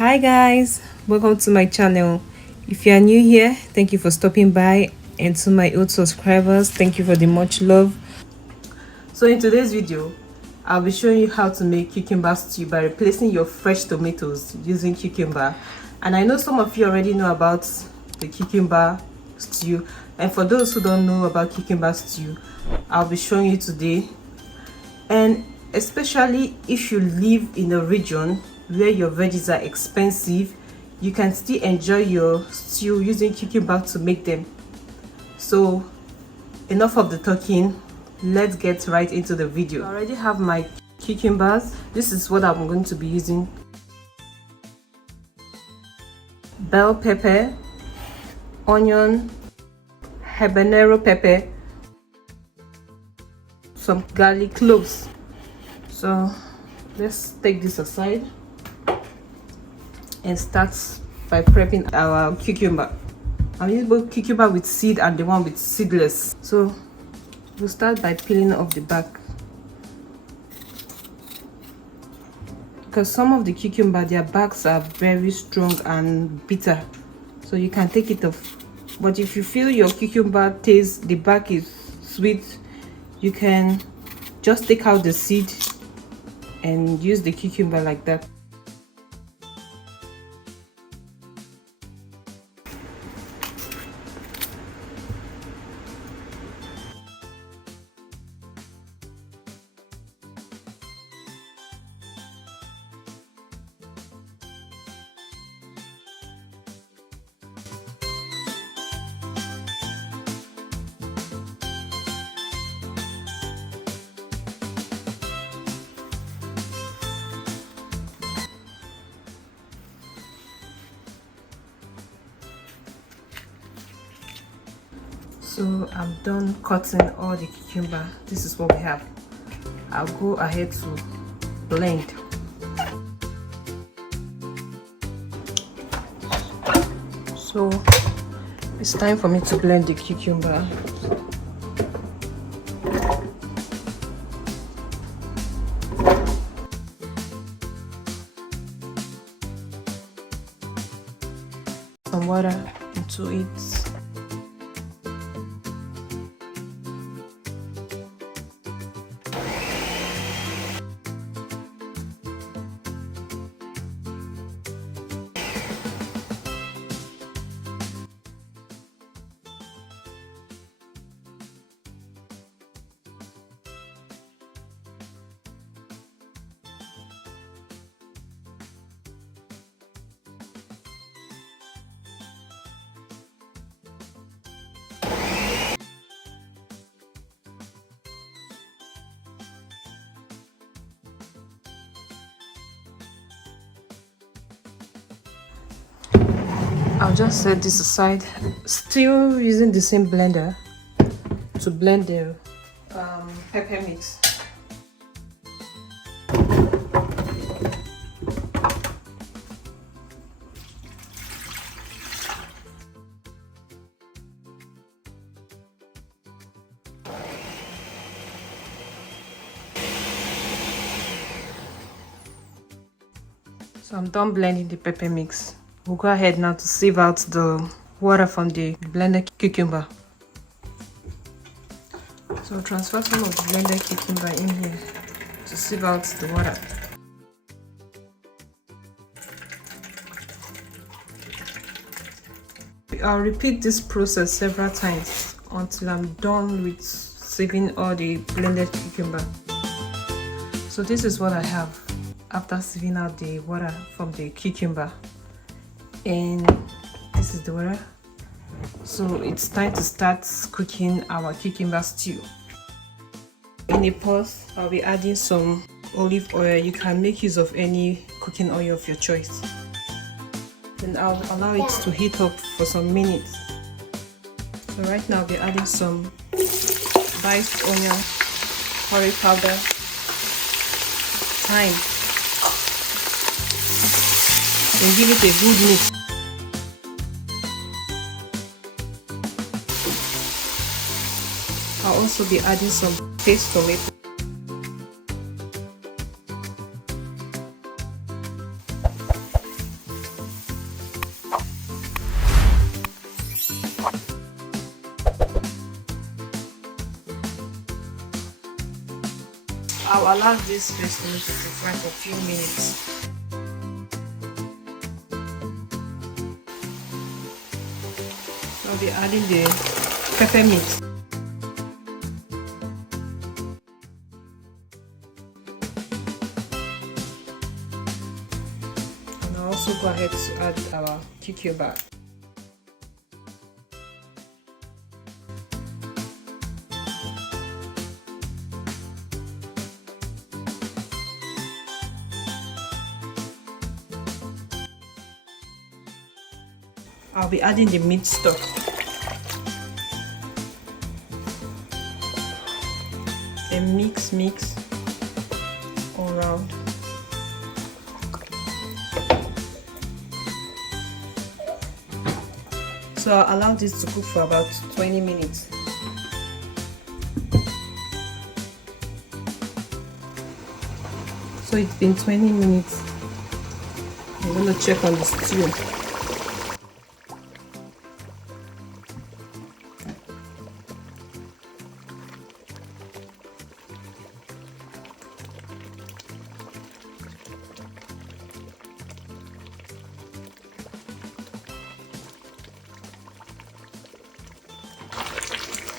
Hi guys, welcome to my channel. If you are new here, thank you for stopping by, and to my old subscribers, thank you for the much love. So in today's video, I'll be showing you how to make cucumber stew by replacing your fresh tomatoes using cucumber. And I know some of you already know about the cucumber stew, and for those who don't know about cucumber stew, I'll be showing you today. And especially if you live in a region where your veggies are expensive, you can still enjoy your stew using cucumber to make them. So enough of the talking, let's get right into the video. I already have my cucumbers. This is what I'm going to be using: bell pepper, onion, habanero pepper, some garlic cloves. So let's take this aside and start by prepping our cucumber. I'm using both cucumber with seed and the one with seedless. So we'll start by peeling off the back, because some of the cucumber, their backs are very strong and bitter, so you can take it off. But if you feel your cucumber taste, the back is sweet, you can just take out the seed and use the cucumber like that. So I'm done cutting all the cucumber. This is what we have. I'll go ahead to blend. So it's time for me to blend the cucumber. Some water into it. I'll just set this aside, still using the same blender to blend the pepper mix. So I'm done blending the pepper mix. We'll go ahead now to sieve out the water from the blended cucumber. So transfer some of the blended cucumber in here to sieve out the water. I'll repeat this process several times until I'm done with sieving all the blended cucumber. So this is what I have after sieving out the water from the cucumber. And this is the water. So it's time to start cooking our cucumber stew. In a pot, I'll be adding some olive oil. You can make use of any cooking oil of your choice. Then I'll allow it to heat up for some minutes. So right now I'll be adding some diced onion, curry powder, thyme, and give it a good mix. I'll also be adding some paste tomato. I'll allow this fish tomato to fry for a few minutes. I'll be adding the pepper mix. And I'll also go ahead to add our cucumber. I'll be adding the meat stock. And mix all around. So I'll allow this to cook for about 20 minutes. So it's been 20 minutes. I'm going to check on the stew.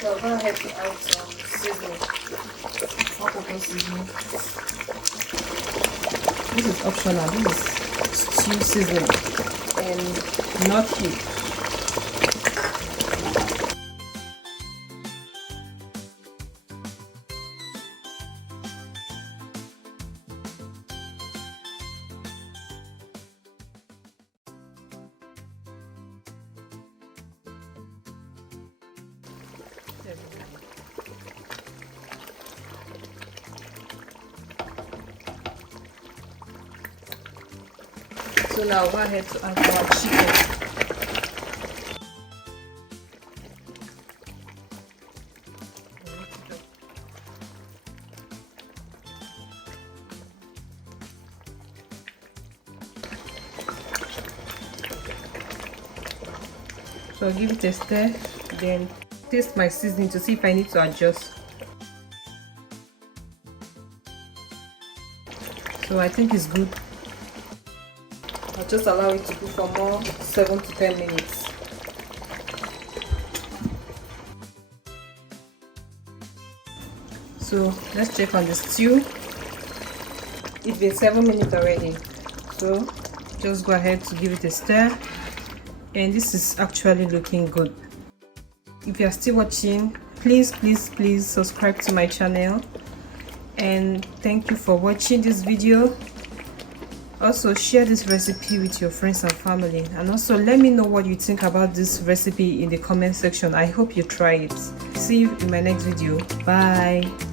So go ahead and add some seasoning, all-purpose seasoning. This is optional. This is stew seasoning and not heat. So now go ahead to add our chicken. So I'll give it a stir, then taste my seasoning to see if I need to adjust. So I think it's good. I'll just allow it to cook for more 7 to 10 minutes. So let's check on the stew. It's been 7 minutes already. So just go ahead to give it a stir. And this is actually looking good. If you are still watching, please subscribe to my channel. And thank you for watching this video. Also share this recipe with your friends and family, and also let me know what you think about this recipe in the comment section. I hope you try it. See you in my next video. Bye.